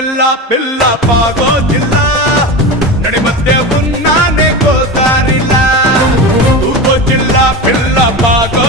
జిల్లా పిల్ల పాగో జిల్లా నడి మధ్య ఉన్నానే గోదారిలా తూర్పు జిల్లా పిల్ల పాగో